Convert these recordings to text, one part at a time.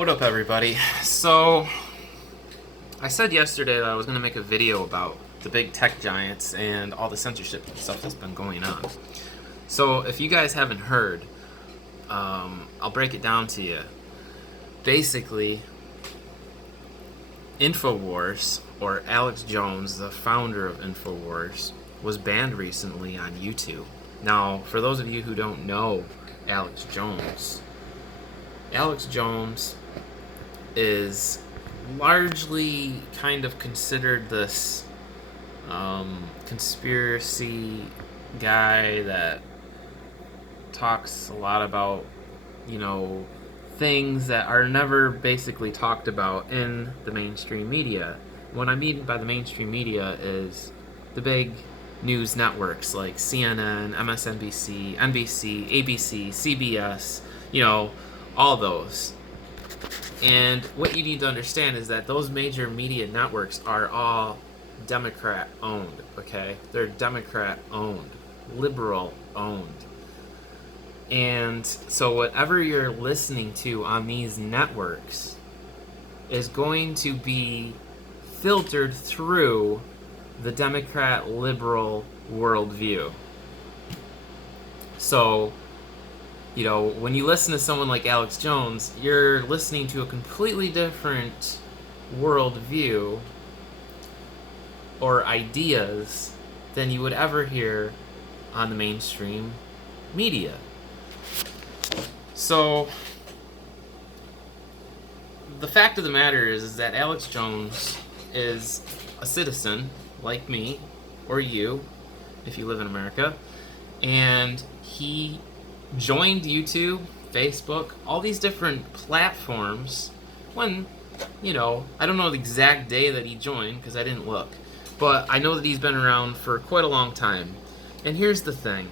What up, everybody? So, I said yesterday that I was going to make a video about the big tech giants and all the censorship stuff that's been going on. So, if you guys haven't heard, I'll break it down to you. Basically, InfoWars, or Alex Jones, the founder of InfoWars, was banned recently on YouTube. Now, for those of you who don't know Alex Jones is largely kind of considered this conspiracy guy that talks a lot about, things that are never basically talked about in the mainstream media. What I mean by the mainstream media is the big news networks like CNN, MSNBC, NBC, ABC, CBS, all those. And what you need to understand is that those major media networks are all Democrat owned, okay? They're Democrat owned, liberal owned. And so whatever you're listening to on these networks is going to be filtered through the Democrat liberal worldview. So, when you listen to someone like Alex Jones, you're listening to a completely different worldview or ideas than you would ever hear on the mainstream media. So, the fact of the matter is that Alex Jones is a citizen like me or you, if you live in America, and he joined YouTube, Facebook, all these different platforms when, I don't know the exact day that he joined because I didn't look, but I know that he's been around for quite a long time. And here's the thing.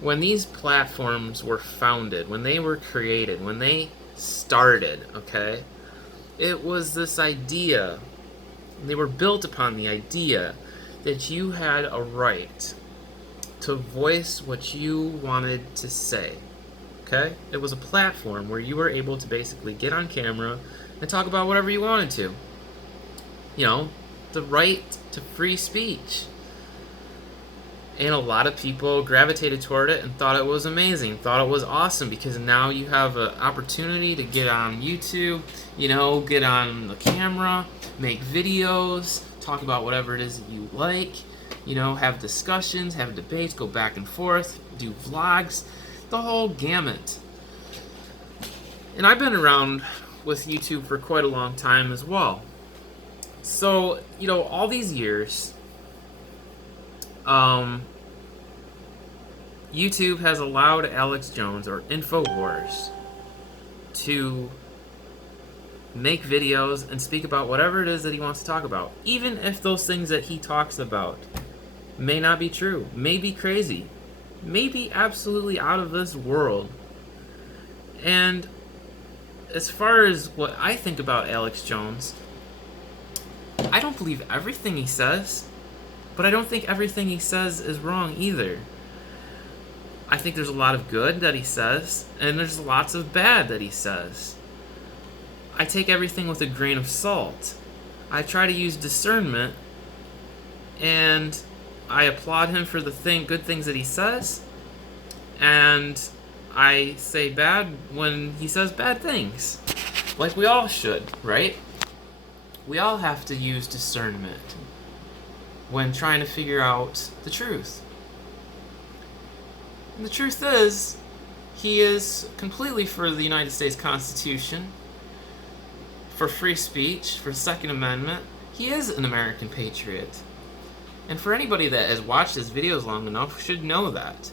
When these platforms were founded, when they were created, when they started, okay, it was this idea, they were built upon the idea that you had a right to voice what you wanted to say, okay? It was a platform where you were able to basically get on camera and talk about whatever you wanted to. The right to free speech. And a lot of people gravitated toward it and thought it was amazing, thought it was awesome, because now you have an opportunity to get on YouTube, get on the camera, make videos, talk about whatever it is that you like, have discussions, have debates, go back and forth, do vlogs, the whole gamut. And I've been around with YouTube for quite a long time as well. So, all these years, YouTube has allowed Alex Jones, or InfoWars, to make videos and speak about whatever it is that he wants to talk about, even if those things that he talks about may not be true, may be crazy, may be absolutely out of this world. And as far as what I think about Alex Jones, I don't believe everything he says, but I don't think everything he says is wrong either. I think there's a lot of good that he says, and there's lots of bad that he says. I take everything with a grain of salt. I try to use discernment, and I applaud him for the good things that he says, and I say bad when he says bad things. Like we all should, right? We all have to use discernment when trying to figure out the truth. And the truth is, he is completely for the United States Constitution, for free speech, for the Second Amendment. He is an American patriot. And for anybody that has watched his videos long enough should know that.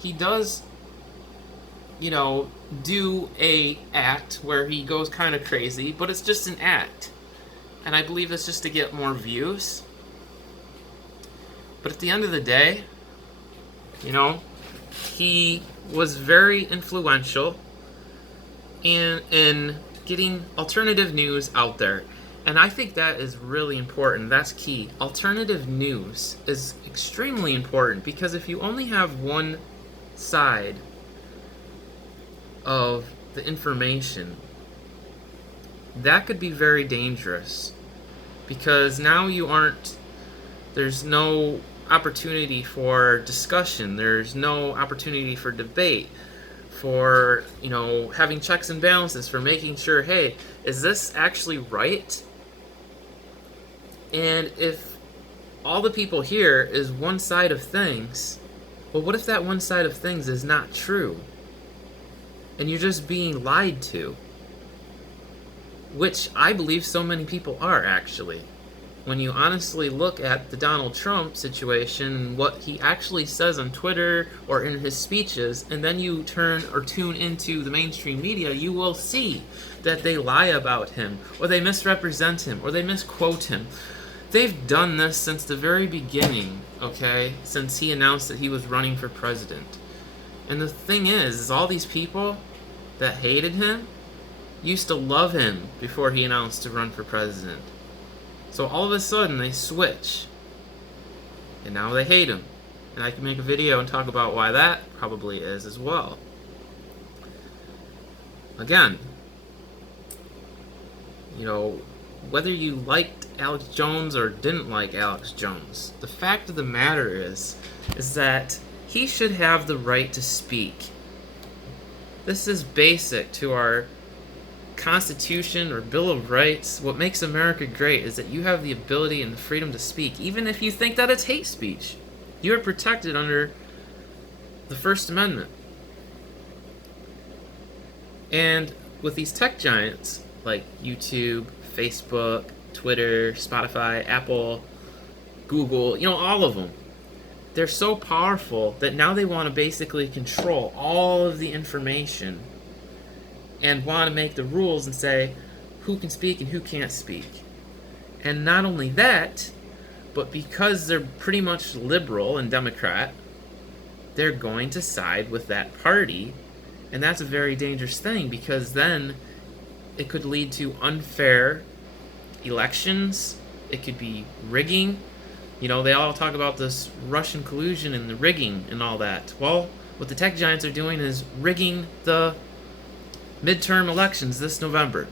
He does, do a act where he goes kind of crazy, but it's just an act. And I believe it's just to get more views. But at the end of the day, he was very influential in getting alternative news out there. And I think that is really important. That's key. Alternative news is extremely important, because if you only have one side of the information, that could be very dangerous, because now there's no opportunity for discussion, there's no opportunity for debate, for, having checks and balances, for making sure, hey, is this actually right? And if all the people hear is one side of things, well, what if that one side of things is not true? And you're just being lied to? Which I believe so many people are, actually. When you honestly look at the Donald Trump situation, what he actually says on Twitter or in his speeches, and then you tune into the mainstream media, you will see that they lie about him, or they misrepresent him, or they misquote him. They've done this since the very beginning, okay? Since he announced that he was running for president. And the thing is all these people that hated him used to love him before he announced to run for president. So all of a sudden they switch, and now they hate him. And I can make a video and talk about why that probably is as well. Again, whether you liked Alex Jones or didn't like Alex Jones, the fact of the matter is that he should have the right to speak. This is basic to our Constitution or Bill of Rights. What makes America great is that you have the ability and the freedom to speak, even if you think that it's hate speech. You are protected under the First Amendment. And with these tech giants like YouTube, Facebook, Twitter, Spotify, Apple, Google, all of them, they're so powerful that now they want to basically control all of the information and want to make the rules and say who can speak and who can't speak. And not only that, but because they're pretty much liberal and Democrat, they're going to side with that party. And that's a very dangerous thing, because then it could lead to unfair elections. It could be rigging. They all talk about this Russian collusion and the rigging and all that. Well, what the tech giants are doing is rigging the midterm elections this November.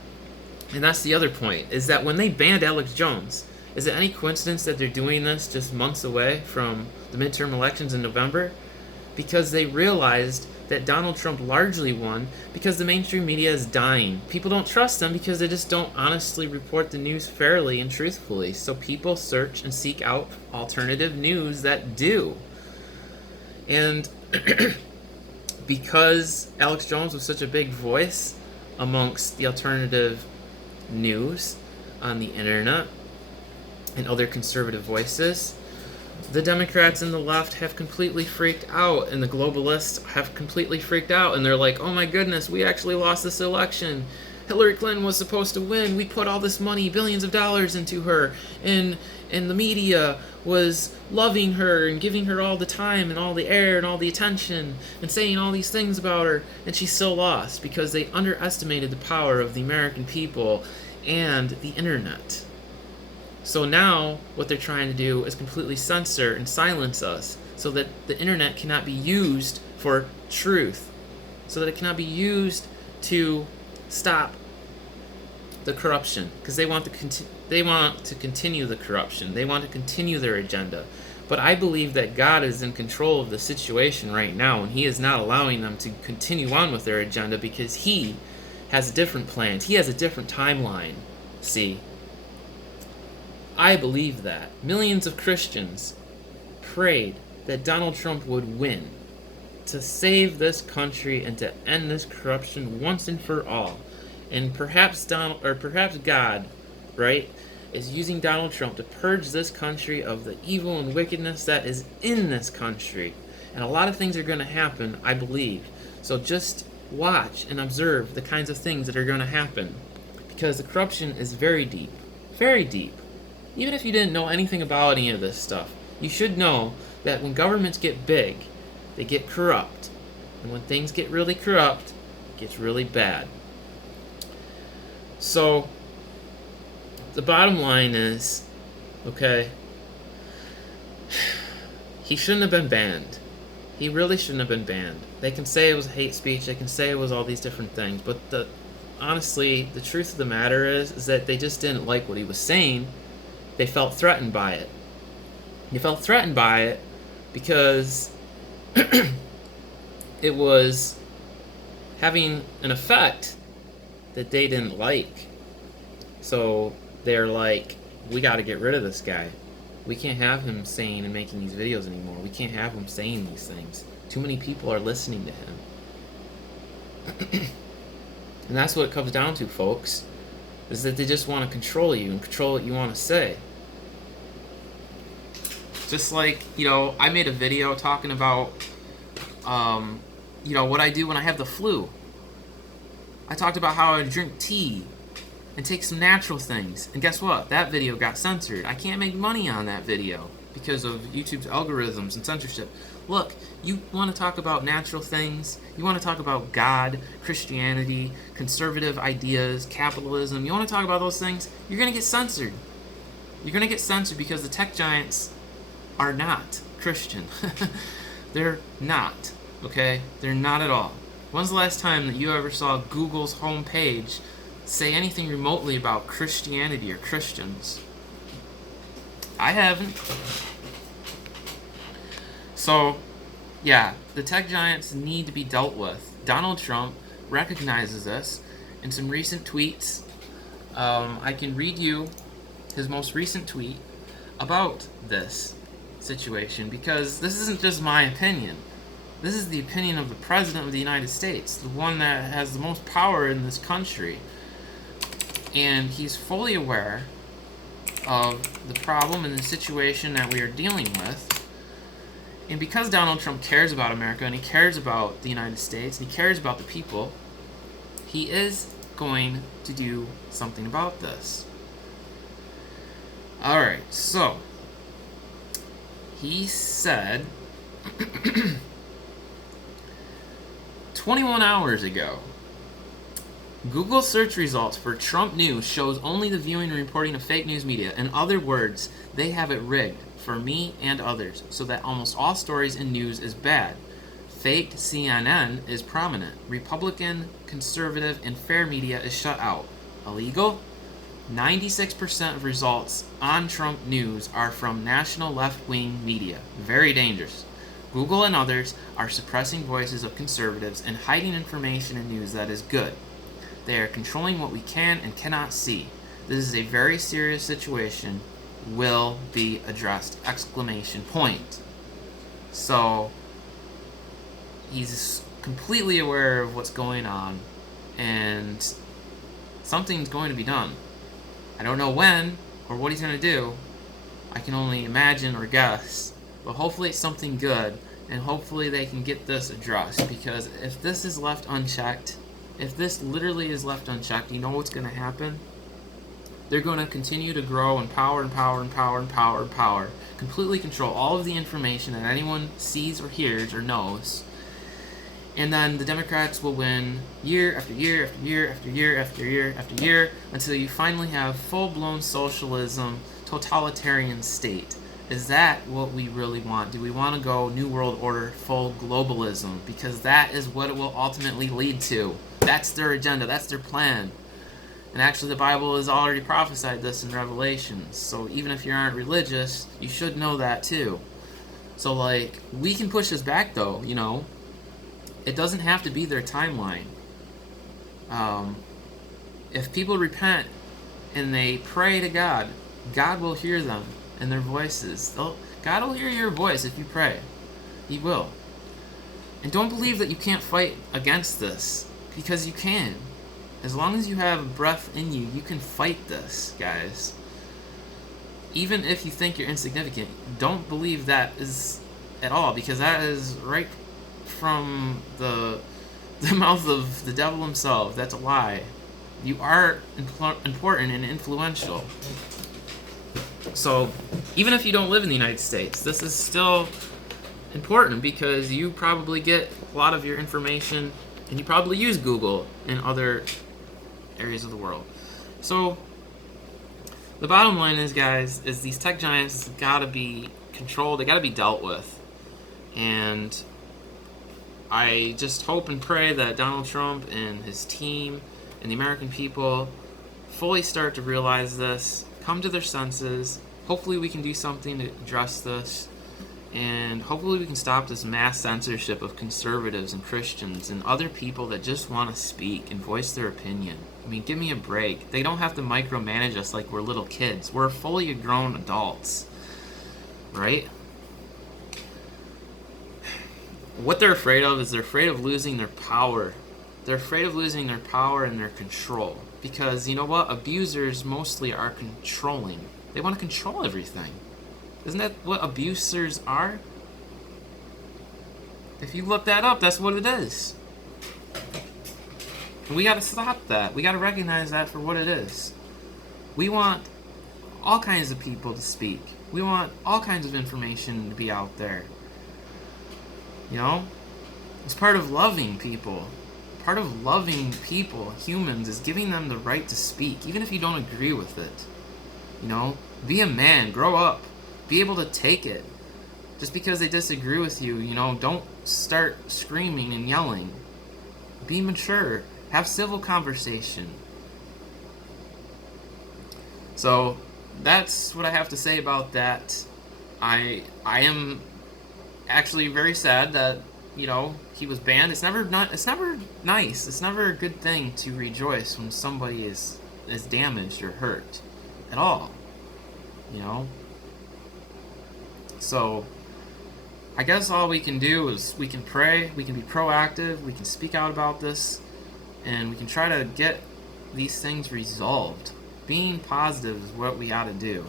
And that's the other point, is that when they banned Alex Jones, is it any coincidence that they're doing this just months away from the midterm elections in November? Because they realized that Donald Trump largely won because the mainstream media is dying. People don't trust them because they just don't honestly report the news fairly and truthfully. So people search and seek out alternative news that do. And because Alex Jones was such a big voice amongst the alternative news on the internet and other conservative voices, the Democrats and the left have completely freaked out, and the globalists have completely freaked out, and they're like, oh my goodness, we actually lost this election. Hillary Clinton was supposed to win. We put all this money, billions of dollars into her, and the media was loving her and giving her all the time and all the air and all the attention and saying all these things about her, and she still lost because they underestimated the power of the American people and the internet. So now what they're trying to do is completely censor and silence us so that the internet cannot be used for truth, so that it cannot be used to stop the corruption, because they want to continue the corruption. They want to continue their agenda. But I believe that God is in control of the situation right now, and He is not allowing them to continue on with their agenda because He has different plans. He has a different timeline. See, I believe that. Millions of Christians prayed that Donald Trump would win to save this country and to end this corruption once and for all. And perhaps God, right, is using Donald Trump to purge this country of the evil and wickedness that is in this country. And a lot of things are going to happen, I believe. So just watch and observe the kinds of things that are going to happen, because the corruption is very deep. Very deep. Even if you didn't know anything about any of this stuff, you should know that when governments get big, they get corrupt. And when things get really corrupt, it gets really bad. So, the bottom line is, okay, he shouldn't have been banned. He really shouldn't have been banned. They can say it was hate speech, they can say it was all these different things, but the honestly, the truth of the matter is that they just didn't like what he was saying. They felt threatened by it. They felt threatened by it because it was having an effect that they didn't like. So they're like, we got to get rid of this guy. We can't have him saying and making these videos anymore. We can't have him saying these things. Too many people are listening to him. And that's what it comes down to, folks, is that they just want to control you and control what you want to say. Just like, I made a video talking about, what I do when I have the flu. I talked about how I drink tea and take some natural things. And guess what? That video got censored. I can't make money on that video because of YouTube's algorithms and censorship. Look, you want to talk about natural things, you want to talk about God, Christianity, conservative ideas, capitalism, you want to talk about those things, you're going to get censored. You're going to get censored because the tech giants are not Christian. They're not, okay? They're not at all. When's the last time that you ever saw Google's homepage say anything remotely about Christianity or Christians? I haven't. So, yeah, the tech giants need to be dealt with. Donald Trump recognizes this in some recent tweets. I can read you his most recent tweet about this situation, because this isn't just my opinion. This is the opinion of the President of the United States, the one that has the most power in this country. And he's fully aware of the problem and the situation that we are dealing with. And because Donald Trump cares about America and he cares about the United States and he cares about the people, he is going to do something about this. Alright, so he said 21 hours ago, Google search results for Trump news shows only the viewing and reporting of fake news media. In other words, they have it rigged for me and others so that almost all stories in news is bad. Faked CNN is prominent. Republican, conservative, and fair media is shut out. Illegal? 96% of results on Trump news are from national left-wing media. Very dangerous. Google and others are suppressing voices of conservatives and hiding information in news that is good. They are controlling what we can and cannot see. This is a very serious situation. Will be addressed! Exclamation point. So he's completely aware of what's going on, and something's going to be done. I don't know when or what he's going to do. I can only imagine or guess, but hopefully it's something good, and hopefully they can get this addressed, because if this is left unchecked, if this literally is left unchecked, you know what's going to happen? They're going to continue to grow in power and power and power and power and power, completely control all of the information that anyone sees or hears or knows, and then the Democrats will win year after year after year after year after year after year until you finally have full-blown socialism, totalitarian state. Is that what we really want? Do we want to go New World Order, full globalism? Because that is what it will ultimately lead to. That's their agenda. That's their plan. And actually the Bible has already prophesied this in Revelations. So even if you aren't religious, you should know that too. So we can push this back though, It doesn't have to be their timeline. If people repent and they pray to God, God will hear them and their voices. God will hear your voice if you pray. He will. And don't believe that you can't fight against this, because you can. As long as you have breath in you, you can fight this, guys. Even if you think you're insignificant, don't believe that is at all, because that is right from the mouth of the devil himself. That's a lie. You are important and influential. So, even if you don't live in the United States, this is still important, because you probably get a lot of your information, and you probably use Google in other areas of the world. So the bottom line is, guys, is these tech giants gotta be controlled. They gotta be dealt with. And I just hope and pray that Donald Trump and his team and the American people fully start to realize this, come to their senses. Hopefully we can do something to address this, and hopefully we can stop this mass censorship of conservatives and Christians and other people that just want to speak and voice their opinion. I mean, give me a break. They don't have to micromanage us like we're little kids. We're fully grown adults, right? What they're afraid of is they're afraid of losing their power. They're afraid of losing their power and their control. Because, you know what? Abusers mostly are controlling. They want to control everything. Isn't that what abusers are? If you look that up, that's what it is. And we got to stop that. We got to recognize that for what it is. We want all kinds of people to speak. We want all kinds of information to be out there. You know? It's part of loving people. Part of loving people, humans, is giving them the right to speak, even if you don't agree with it. You know? Be a man. Grow up. Be able to take it. Just because they disagree with you, you know, don't start screaming and yelling. Be mature. Have civil conversation. So, that's what I have to say about that. I am actually very sad that, you know, he was banned. It's never nice. It's never a good thing to rejoice when somebody is damaged or hurt at all. You know? So, I guess all we can do is we can pray, we can be proactive, we can speak out about this, and we can try to get these things resolved. Being positive is what we ought to do.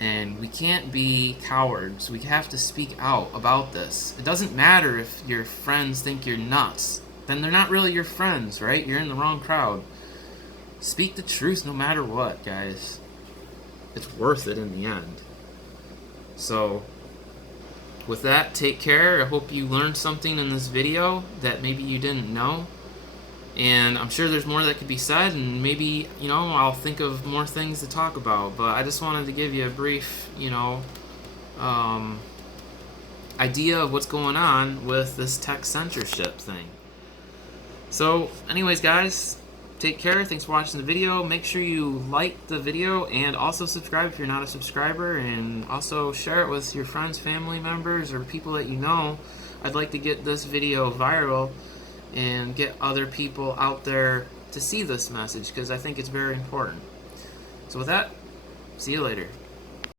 And we can't be cowards. We have to speak out about this. It doesn't matter if your friends think you're nuts. Then they're not really your friends, right? You're in the wrong crowd. Speak the truth no matter what, guys. It's worth it in the end. So, with that, take care. I hope you learned something in this video that maybe you didn't know. And I'm sure there's more that could be said, and maybe, you know, I'll think of more things to talk about. But I just wanted to give you a brief, you know, idea of what's going on with this tech censorship thing. So, anyways, guys, take care. Thanks for watching the video. Make sure you like the video and also subscribe if you're not a subscriber, and also share it with your friends, family members, or people that you know. I'd like to get this video viral and get other people out there to see this message, because I think it's very important. So with that, see you later.